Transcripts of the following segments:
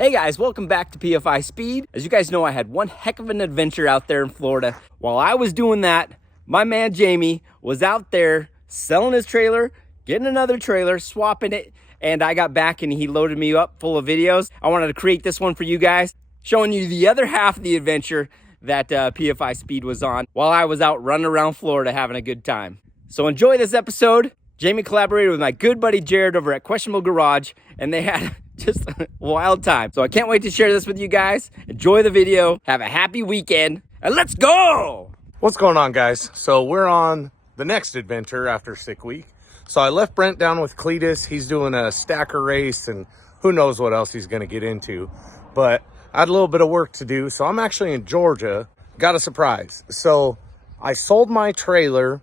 Hey guys, welcome back to PFI Speed. As you guys know, I had one heck of an adventure out there in Florida. While I was doing that, my man Jamie was out there selling his trailer, getting another trailer, swapping it, and I got back and he loaded me up full of videos. I wanted to create this one for you guys, showing you the other half of the adventure that PFI Speed was on while I was out running around Florida having a good time. So enjoy this episode. Jamie collaborated with my good buddy Jared over at Questionable Garage, and they had just a wild time. So I can't wait to share this with you guys. Enjoy the video, have a happy weekend, and let's go! What's going on, guys? So we're on the next adventure after sick week. So I left Brent down with Cletus. He's doing a stacker race and who knows what else he's gonna get into. But I had a little bit of work to do. So I'm actually in Georgia. Got a surprise. So I sold my trailer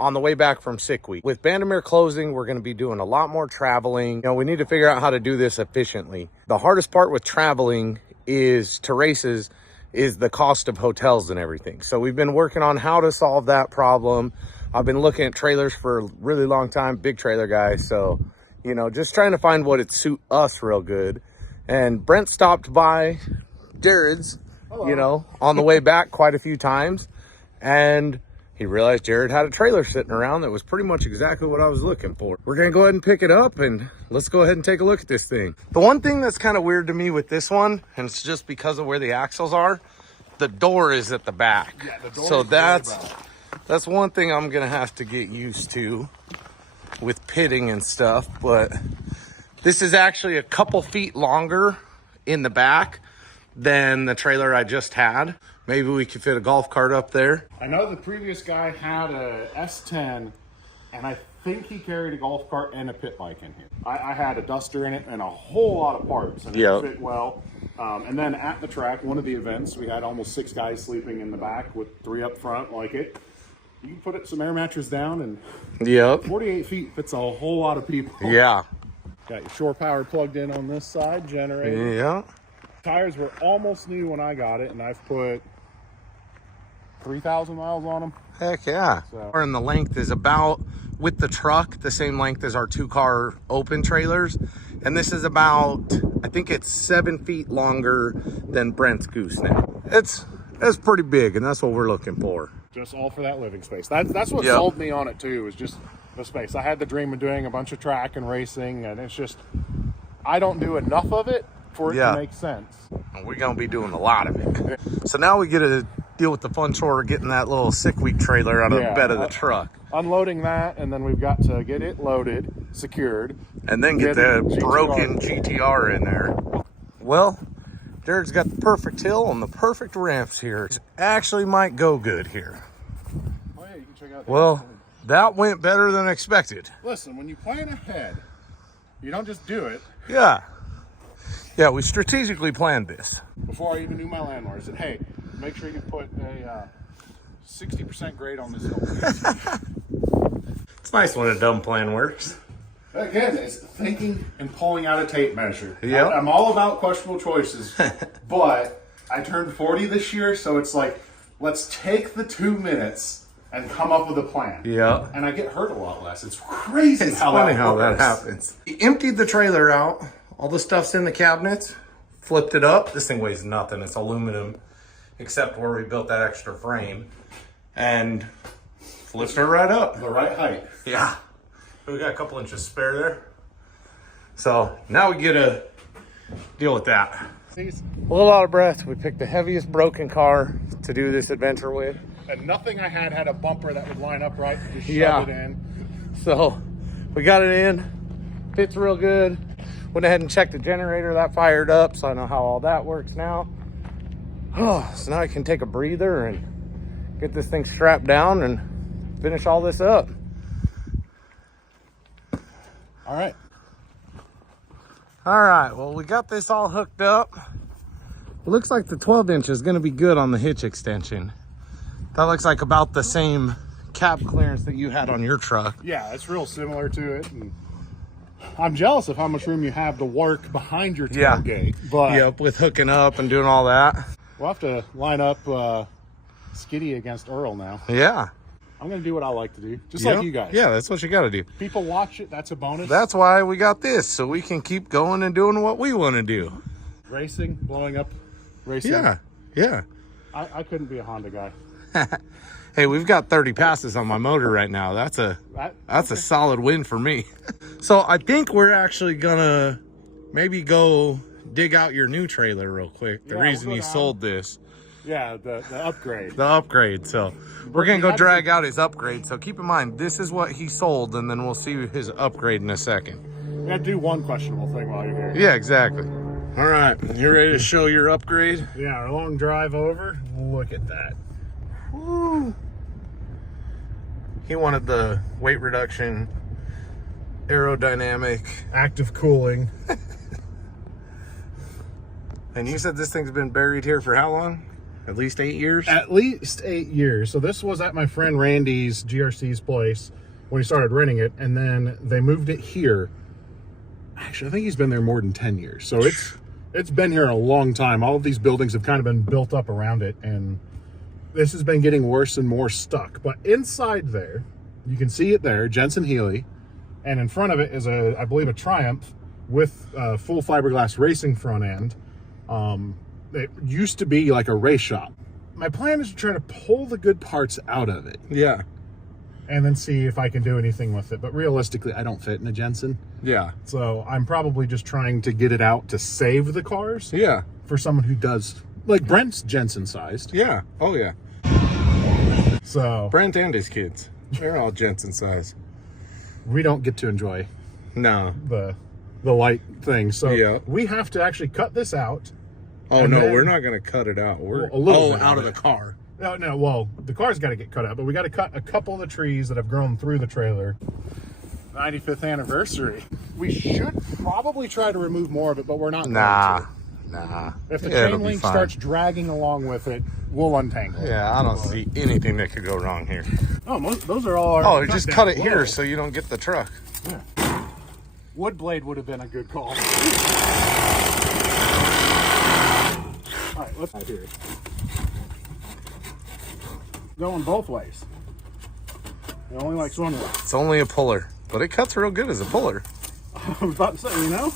on the way back from sick week. With Bandimere closing, we're going to be doing a lot more traveling. You know, we need to figure out how to do this efficiently. The hardest part with traveling is to races is the cost of hotels and everything. So we've been working on how to solve that problem. I've been looking at trailers for a really long time, big trailer guy. So, you know, just trying to find what would suit us real good. And Brent stopped by Jared's, you know, on the way back quite a few times. And he realized Jared had a trailer sitting around that was pretty much exactly what I was looking for. We're gonna go ahead and pick it up and let's go ahead and take a look at this thing. The one thing that's kind of weird to me with this one, and it's just because of where the axles are, the door is at the back. Yeah, the door so that's one thing I'm gonna have to get used to with pitting and stuff. But this is actually a couple feet longer in the back than the trailer I just had. Maybe we could fit a golf cart up there. I know the previous guy had a S10, and I think he carried a golf cart and a pit bike in here. I had a Duster in it and a whole lot of parts, and it fit well. And then at the track, one of the events, we had almost 6 guys sleeping in the back with 3 up front like it. You can put some air mattress down, and 48 feet fits a whole lot of people. Yeah. Got your shore power plugged in on this side, generator. Yeah. Tires were almost new when I got it, and I've put 3,000 miles on them. Heck yeah. So. And the length is about, with the truck, the same length as our 2-car open trailers. And this is about, I think it's 7 feet longer than Brent's gooseneck. It's pretty big, and that's what we're looking for. Just all for that living space. That's what sold me on it too, is just the space. I had the dream of doing a bunch of track and racing, and it's just, I don't do enough of it for it to make sense. And we're gonna be doing a lot of it. So now we get to deal with the fun chore of getting that little sick week trailer out of the bed of the truck. Unloading that, and then we've got to get it loaded, secured. And then get the broken GTR in there. Well, Jared's got the perfect hill and the perfect ramps here. It actually might go good here. Oh yeah, you can check out well, that went better than expected. Listen, when you plan ahead, you don't just do it. Yeah, we strategically planned this. Before I even knew my landlord, I said, hey, make sure you put a 60% grade on this hill. It's nice when a dumb plan works. Again, it's thinking and pulling out a tape measure. Yep. I'm all about questionable choices, but I turned 40 this year, so it's like, let's take the 2 minutes and come up with a plan. Yeah. And I get hurt a lot less. It's crazy it's funny how that happens. He emptied the trailer out. All the stuff's in the cabinets, flipped it up. This thing weighs nothing. It's aluminum, except where we built that extra frame. And flipped it right up. The right height. Yeah. We got a couple inches spare there. So now we get to deal with that. A little out of breath. We picked the heaviest broken car to do this adventure with. And nothing I had a bumper that would line up right. Just shove it in. So we got it in. Fits real good. Went ahead and checked the generator, that fired up, so I know how all that works now. Oh, so now I can take a breather and get this thing strapped down and finish all this up. All right. All right, well, we got this all hooked up. It looks like the 12-inch is gonna be good on the hitch extension. That looks like about the same cab clearance that you had on your truck. Yeah, it's real similar to it. And I'm jealous of how much room you have to work behind your tailgate. But with hooking up and doing all that. We'll have to line up Skitty against Earl now. Yeah. I'm going to do what I like to do, just like you guys. Yeah, that's what you got to do. People watch it. That's a bonus. That's why we got this, so we can keep going and doing what we want to do. racing, blowing up racing. Yeah, yeah. I couldn't be a Honda guy. Hey, we've got 30 passes on my motor right now. That's a solid win for me. So I think we're actually gonna maybe go dig out your new trailer real quick. The reason you sold this. Yeah, the upgrade. The upgrade. So we're gonna go drag out his upgrade. So keep in mind, this is what he sold, and then we'll see his upgrade in a second. We gotta do one questionable thing while you're here. Yeah, exactly. All right, you ready to show your upgrade? Yeah, our long drive over. Look at that. Woo. He wanted the weight reduction, aerodynamic, active cooling. And you said this thing's been buried here for how long? At least 8 years? At least 8 years. So this was at my friend Randy's GRC's place when he started renting it, and then they moved it here. Actually, I think he's been there more than 10 years. So it's been here a long time. All of these buildings have kind of been built up around it, and this has been getting worse and more stuck. But inside there, you can see it there, Jensen Healy, and in front of it is I believe a Triumph with full fiberglass racing front end. It used to be like a race shop. My plan is to try to pull the good parts out of it. Yeah. And then see if I can do anything with it. But realistically, I don't fit in a Jensen. Yeah. So I'm probably just trying to get it out to save the cars. Yeah. For someone who does, like Brent's Jensen sized. Yeah. Oh, yeah. So Brent and his kids, they're all Jensen size. We don't get to enjoy the light thing. So yeah. We have to actually cut this out. Oh, no, we're not going to cut it out. We're out of the car. No, well, the car's got to get cut out, but we got to cut a couple of the trees that have grown through the trailer. 95th anniversary. We should probably try to remove more of it, but we're not going to. Nah. If the chain link starts dragging along with it, we'll untangle it. Yeah, I don't see anything that could go wrong here. Oh, those are all our... Oh, just cut it here so you don't get the truck. Yeah. Wood blade would have been a good call. All right, let's out here. Going both ways. It only likes one way. It's only a puller, but it cuts real good as a puller. I was about to say, you know?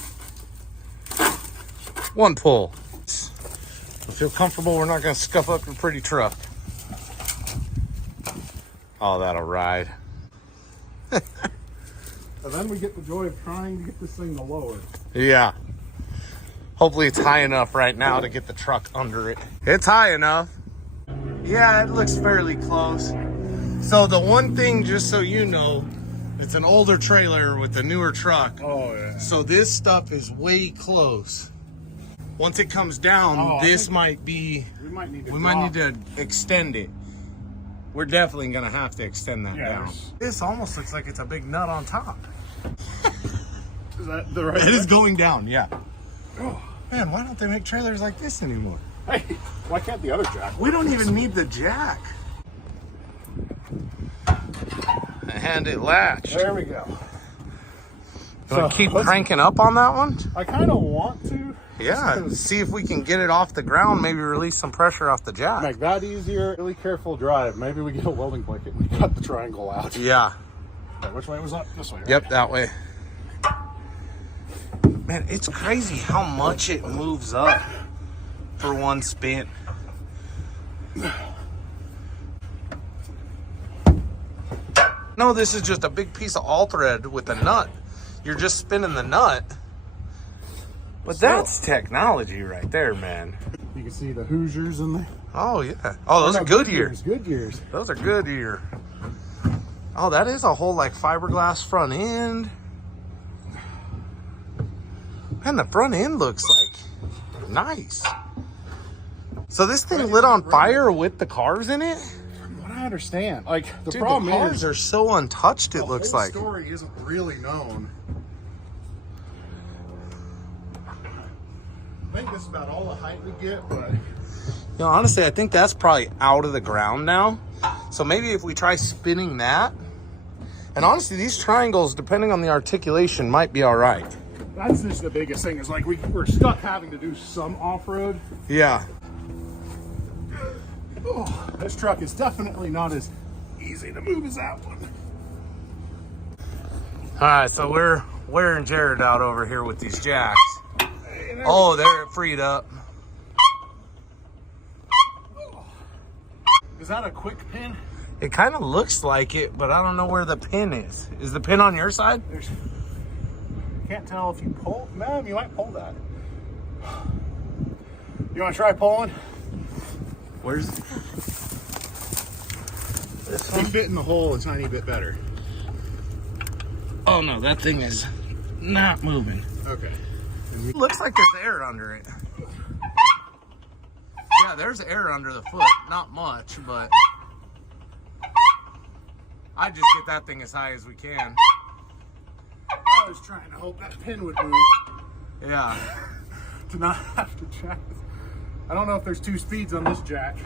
One pull. I feel comfortable. We're not going to scuff up your pretty truck. Oh, that'll ride. And then we get the joy of trying to get this thing to lower. Yeah. Hopefully it's high enough right now to get the truck under it. It's high enough. Yeah, it looks fairly close. So the one thing, just so you know, it's an older trailer with a newer truck. Oh, yeah. So this stuff is way close. Once it comes down, this might be... We might need to extend it. We're definitely going to have to extend that down. This almost looks like it's a big nut on top. Is that the right It is going down, yeah. Oh, man, why don't they make trailers like this anymore? Hey, why can't the other jack? We don't even need the jack. And it latched. There we go. So keep cranking up on that one? I kind of want to. Yeah, see if we can get it off the ground, maybe release some pressure off the jack. Make that easier. Really careful drive. Maybe we get a welding blanket and we cut the triangle out. Yeah. Okay, which way was up? This way, right? Yep, that way. Man, it's crazy how much it moves up for one spin. No, this is just a big piece of all thread with a nut. You're just spinning the nut. But that's technology right there, man. You can see the Hoosiers in there. Oh, yeah. Oh, those are Goodyears. Goodyears. Those are Goodyear. Oh, that is a whole, like, fiberglass front end. Man, the front end looks, like, nice. So this thing lit on fire with the cars in it? From what I understand. Like, the Dude, problem the cars are so untouched, it looks like. The story isn't really known. I think this is about all the height we get, but... You know, honestly, I think that's probably out of the ground now. So maybe if we try spinning that. And honestly, these triangles, depending on the articulation, might be all right. That's just the biggest thing, is like we're stuck having to do some off-road. Yeah. Oh, this truck is definitely not as easy to move as that one. All right, so we're wearing Jared out over here with these jacks. You there. Oh, there it freed up. Is that a quick pin? It kind of looks like it, but I don't know where the pin is. Is the pin on your side? Can't tell if you pull. No, you might pull that. You want to try pulling? Where's this one? Keep it in the hole a tiny bit better. Oh no, that thing is not moving. Okay. Looks like there's air under it. Yeah, there's air under the foot. Not much, but I just get that thing as high as we can. I was trying to hope that pin would move Yeah. to not have to jack. I don't know if there's 2 speeds on this jack.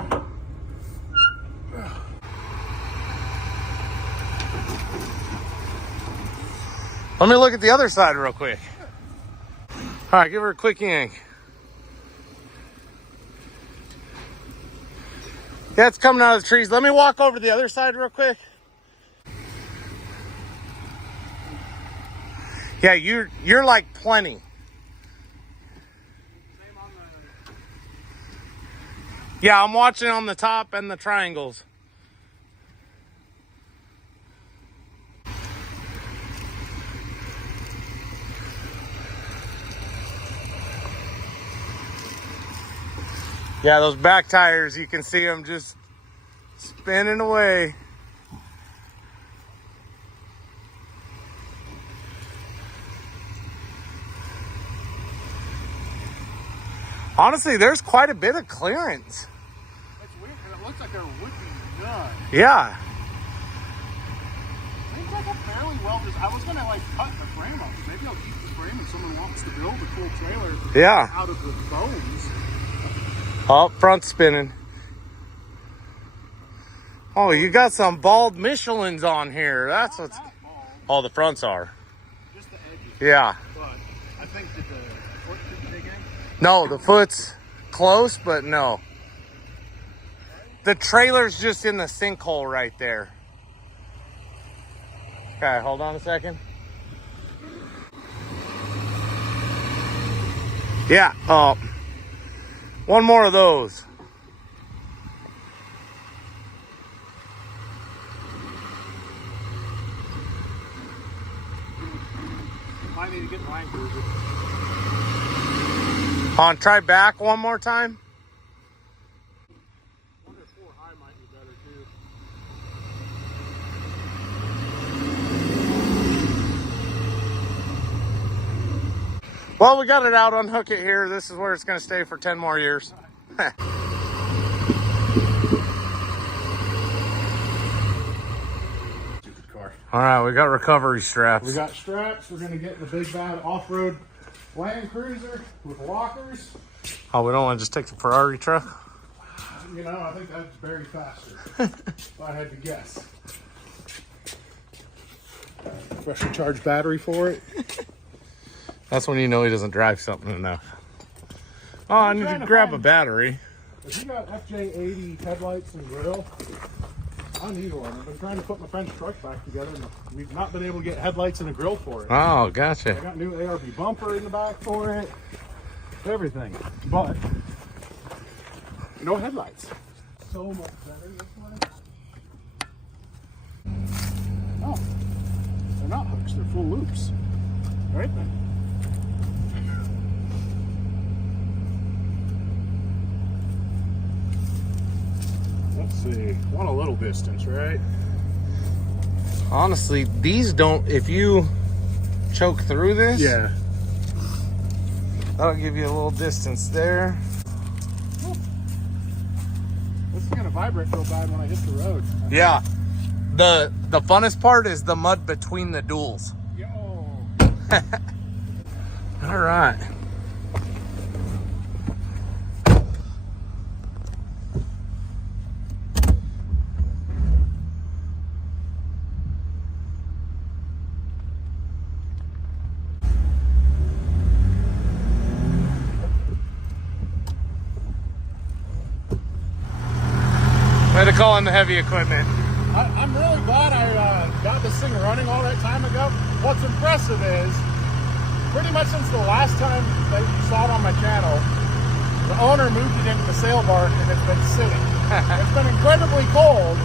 Let me look at the other side real quick. All right, give her a quick yank. Yeah, it's coming out of the trees. Let me walk over to the other side real quick. Yeah, you're like plenty. Yeah, I'm watching on the top and the triangles. Yeah, those back tires, you can see them just spinning away. Honestly, there's quite a bit of clearance. It's weird because it looks like there would be none. Yeah. Seems like a fairly well designed. I was gonna like cut the frame up. Maybe I'll keep the frame if someone wants to build a cool trailer. Yeah. Out of the bones. Oh, front spinning. Oh, you got some bald Michelins on here. That's what's. Oh, the fronts are. Just the edges. Yeah. But I think that the foot could dig in. No, the foot's close, but no. The trailer's just in the sinkhole right there. Okay, hold on a second. Yeah, one more of those. Might need to get the line cruiser. On, try back one more time. I wonder if 4 high might be better too. Well, we got it out, unhook it here. This is where it's gonna stay for 10 more years. Stupid car. All right, we got recovery straps. We got straps. We're gonna get the big bad off-road Land Cruiser with lockers. Oh, we don't want to just take the Ferrari truck? You know, I think that's very faster. If I had to guess. Freshly charged battery for it. That's when you know he doesn't drive something enough. Oh, I need to grab a battery. If you got FJ80 headlights and grill, I need one. I've been trying to put my French truck back together, and we've not been able to get headlights and a grill for it. Oh, I gotcha. got new ARB bumper in the back for it. Everything. But no headlights. So much better this way. Oh, they're not hooks, they're full loops. Right then. Let's see. Want a little distance, right? Honestly, these don't, if you choke through this, Yeah. that'll give you a little distance there. This is gonna vibrate real bad when I hit the road. Yeah. The funnest part is the mud between the duals. Yo. All right. Way to call in the heavy equipment. I'm really glad I got this thing running all that time ago. What's impressive is pretty much since the last time that you saw it on my channel, the owner moved it into the sale barn and it's been sitting. It's been incredibly cold.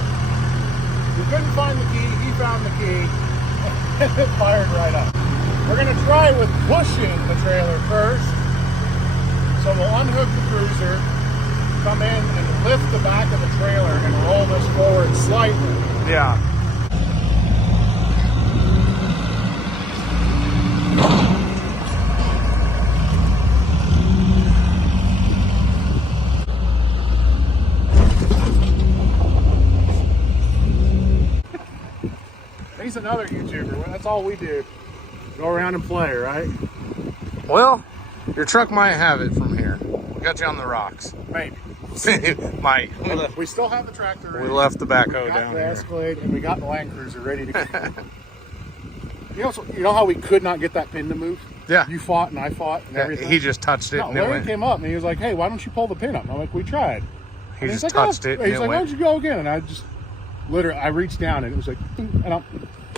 We couldn't find the key, he found the key, and it fired right up. We're gonna try with pushing the trailer first. So we'll unhook the cruiser, come in and lift the back of the trailer and roll this forward slightly. Yeah. He's another YouTuber. That's all we do. Go around and play, right? Well, your truck might have it from here. We got you on the rocks. Maybe. Might. We still have the tractor ready. We left the backhoe We got down the here. Escalade and we got the Land Cruiser ready to go. You know how we could not get that pin to move? Yeah. You fought and I fought and everything. He just touched it No, and it Larry went. came up and he was like, "Hey, why don't you pull the pin up?" And I'm like, "We tried." He And just he's like, touched it and He's it like, "Why went. don't you go again?" And I just literally, I reached down and it was like, "Ding," and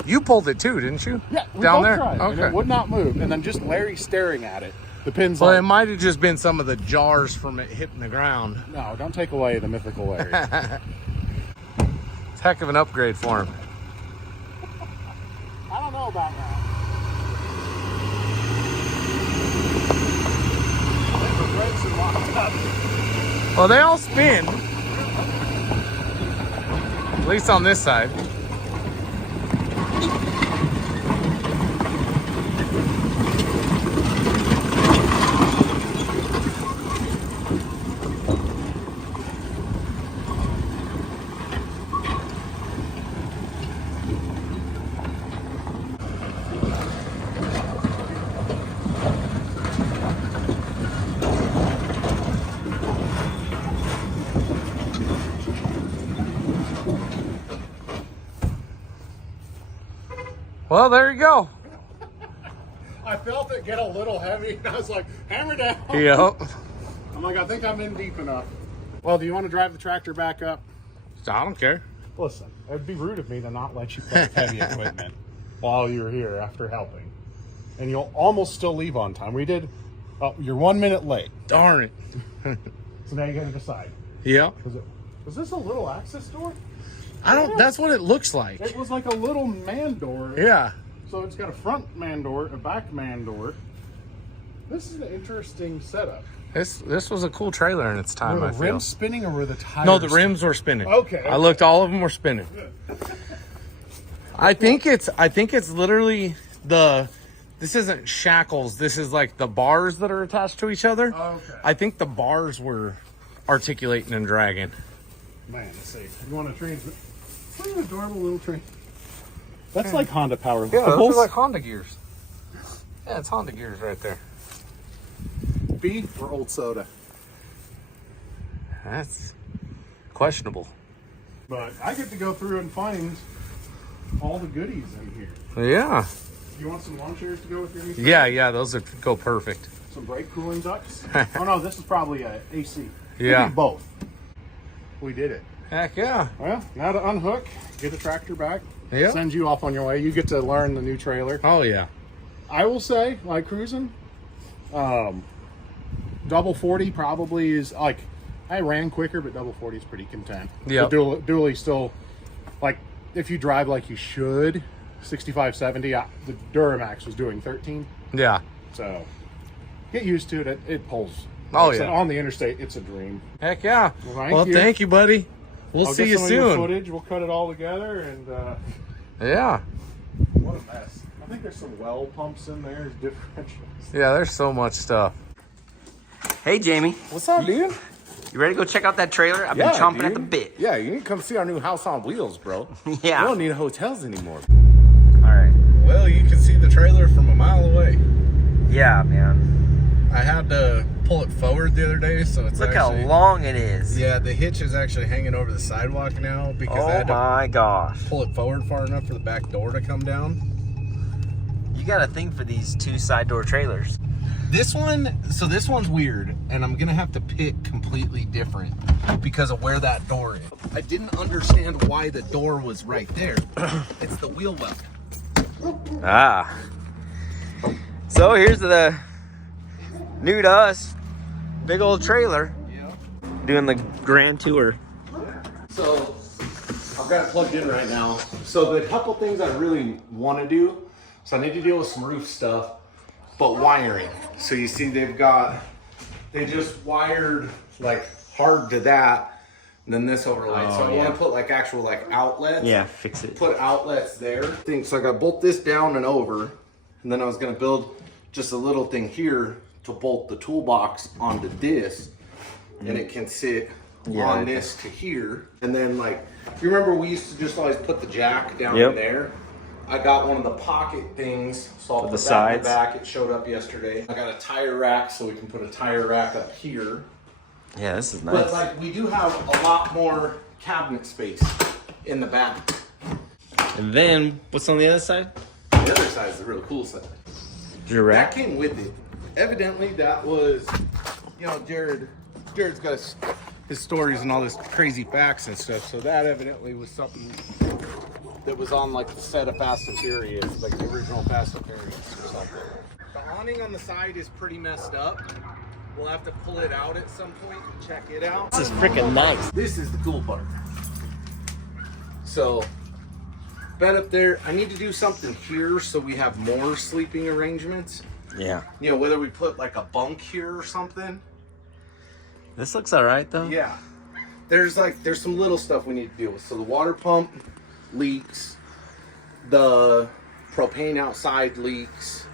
You pulled it too, didn't you? yeah, we Down both there? tried, and Okay. it would not move. And then just Larry staring at it. The pin's Well, like, it might have just been some of the jars from it hitting the ground. no, don't take away the mythical Larry. It's a heck of an upgrade for him. I don't know about that. The brakes are locked up. Well, they all spin. At least on this side. Well, there you go. I felt it get a little heavy, and I was like, hammer down. Yep. I'm like, I think I'm in deep enough. Well, do you want to drive the tractor back up? I don't care. Listen, it'd be rude of me to not let you play with heavy equipment while you're here after helping. And you'll almost still leave on time. We did, you're 1 minute late. Darn it. So now you got to decide. Yep. Was this a little access door? I don't, that's what it looks like. It was like a little man door. Yeah. So it's got a front man door, a back man door. This is an interesting setup. This was a cool trailer in its time, Were I the feel. rims spinning or were the tires? No, the rims were spinning. Okay. I looked, all of them were spinning. I think it's literally this isn't shackles. This is like the bars that are attached to each other. Okay. I think the bars were articulating and dragging. Man, let's see. You want to transmit? What an adorable little train. That's like Honda power. Yeah, those are like Honda gears. Yeah, it's Honda gears right there. B or old soda. That's questionable. But I get to go through and find all the goodies in here. Yeah. You want some lawn chairs to go with your new Yeah, those would go perfect. Some brake cooling ducts? Oh no, this is probably a AC. Yeah. Maybe both. We did it. Heck yeah. Well, now to unhook, get the tractor back, Yeah. send you off on your way. You get to learn the new trailer. Oh yeah. I will say, like cruising, double 40 probably is like, I ran quicker, but double 40 is pretty content. Yeah. The dually still, like, if you drive like you should, 65, 70, the Duramax was doing 13. Yeah. So get used to it. It pulls. Oh, Like I said, yeah. on the interstate, it's a dream. Heck yeah. Well, Thank you, buddy. We'll I'll see get you some of your soon. footage. We'll cut it all together, and Yeah. what a mess. I think there's some well pumps in there, differentials. Yeah, there's so much stuff. Hey, Jamie, What's up, dude? you ready to go check out that trailer? I've been chomping at the dude. bit. Yeah, you need to come see our new house on wheels, bro. Yeah. We don't need hotels anymore. All right. Well, you can see the trailer from a mile away. Yeah, man. I had to pull it forward the other day, so it's Look actually... how long it is. Yeah, the hitch is actually hanging over the sidewalk now because I Oh had to my gosh. pull it forward far enough for the back door to come down. You got a thing for these two side door trailers. This one's weird, and I'm gonna have to pick completely different because of where that door is. I didn't understand why the door was right there. It's the wheel well. Ah. So here's the new to us big old trailer. Yeah. Doing the grand tour. So I've got it plugged in right now. So the couple things I really want to do, so I need to deal with some roof stuff, but wiring. So you see they just wired like hard to that, and then this overlay. So I want to put like actual like outlets. Yeah, fix it. Put outlets there. So I got to bolt this down and over, and then I was going to build just a little thing here to bolt the toolbox onto this, and it can sit on this to here. And then like, you remember we used to just always put the jack down in there? I got one of the pocket things, so I'll put that in the back. It showed up yesterday. I got a tire rack, so we can put a tire rack up here. Yeah, this is nice. But like, we do have a lot more cabinet space in the back. And then, what's on the other side? The other side is the real cool side. Giraffe. That came with it. Evidently, that was, you know, Jared's got his stories and all this crazy facts and stuff. So that evidently was something that was on like the set of Fast and Furious, like the original Fast and Furious or something. The awning on the side is pretty messed up. We'll have to pull it out at some point and check it out. This is freaking nice. This is the cool part. So, bed up there. I need to do something here so we have more sleeping arrangements. Yeah. You know, whether we put like a bunk here or something. This looks all right though. Yeah. There's some little stuff we need to deal with. So the water pump leaks. The propane outside leaks.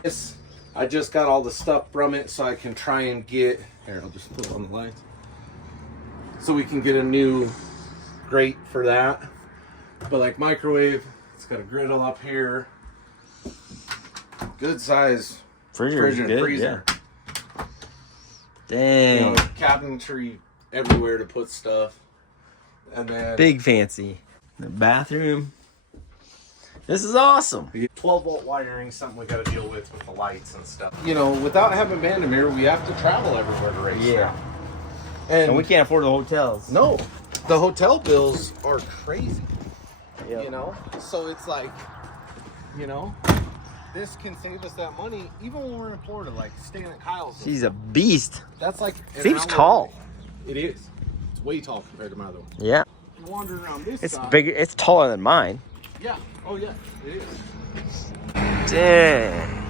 I just got all the stuff from it so I can try and get, here, I'll just put it on the lights. So we can get a new grate for that. But like microwave, it's got a griddle up here. Good size fridge and freezer. Yeah. Dang. You know, cabinetry everywhere to put stuff. And then big fancy. The bathroom. This is awesome. 12-volt wiring, something we got to deal with the lights and stuff. You know, without having Vandermeer, we have to travel everywhere to race. Yeah. Now. And we can't afford the hotels. No, the hotel bills are crazy. Yep. You know, so it's like, you know, this can save us that money even when we're in Florida, like staying at Kyle's. She's a beast. That's like seems tall. Away. It is. It's way tall compared to my other one. Yeah. You wander around this it's side. Bigger. It's taller than mine. Yeah. Oh yeah. It is. Dang.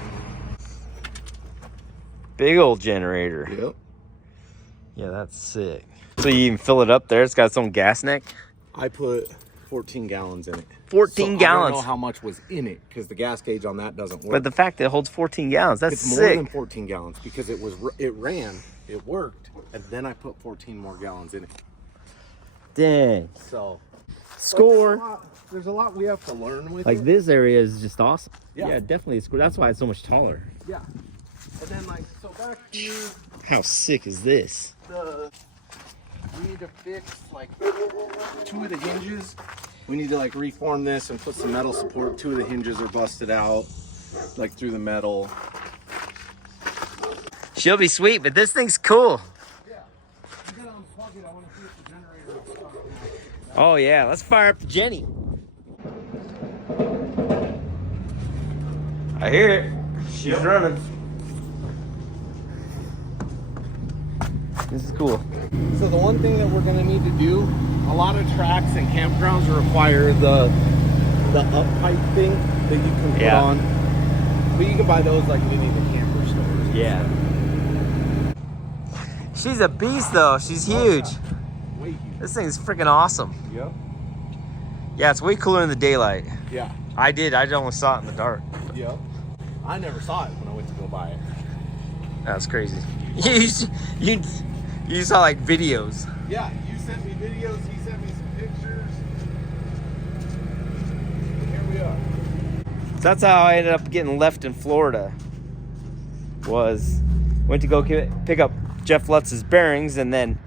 Big old generator. Yep. Yeah, that's sick. So you even fill it up there? It's got its own gas neck? I put 14 gallons in it. 14 gallons? I don't know how much was in it because the gas gauge on that doesn't work. But the fact that it holds 14 gallons, that's it's sick. More than 14 gallons because it ran, it worked, and then I put 14 more gallons in it. Dang. So, score. There's a lot we have to learn with like it. This area is just awesome. Yeah, definitely. That's why it's so much taller. Yeah. And then like, so back here. How sick is this? We need to fix like 2 of the hinges. We need to like reform this and put some metal support. 2 of the hinges are busted out, like through the metal. She'll be sweet, but this thing's cool. Yeah. I'm gonna unplug it. I want to see if the generator will start. Oh yeah, let's fire up the Jenny. I hear it. She's running. This is cool. So the one thing that we're gonna need to do, a lot of tracks and campgrounds require the up pipe thing that you can put on. But you can buy those like any of the camper stores. Yeah. She's a beast though. She's huge. Way huge. This thing's freaking awesome. Yep. Yeah, it's way cooler in the daylight. Yeah. I almost saw it in the dark. Yep. I never saw it when I went to go buy it. That's crazy. You saw like videos. Yeah, you sent me videos, he sent me some pictures. And here we are. So that's how I ended up getting left in Florida. Went to go pick up Jeff Lutz's bearings, and then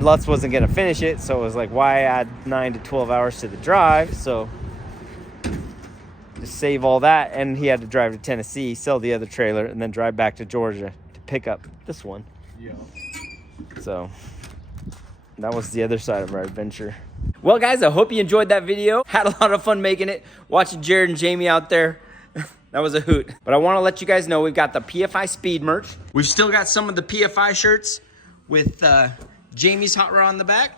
Lutz wasn't gonna finish it, so it was like, why add 9 to 12 hours to the drive? So just save all that, and he had to drive to Tennessee, sell the other trailer, and then drive back to Georgia to pick up this one. Yeah. So that was the other side of our adventure. Well, guys, I hope you enjoyed that video. Had a lot of fun making it, watching Jared and Jamie out there. That was a hoot. But I want to let you guys know we've got the PFI Speed merch. We've still got some of the PFI shirts with Jamie's hot rod on the back.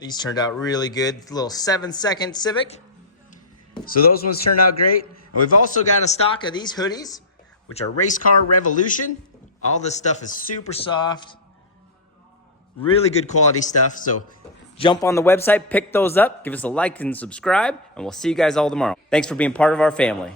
These turned out really good. Little 7-second Civic. So those ones turned out great. And we've also got a stock of these hoodies, which are Race Car Revolution. All this stuff is super soft. Really good quality stuff. So jump on the website, pick those up, give us a like and subscribe, and we'll see you guys all tomorrow. Thanks for being part of our family.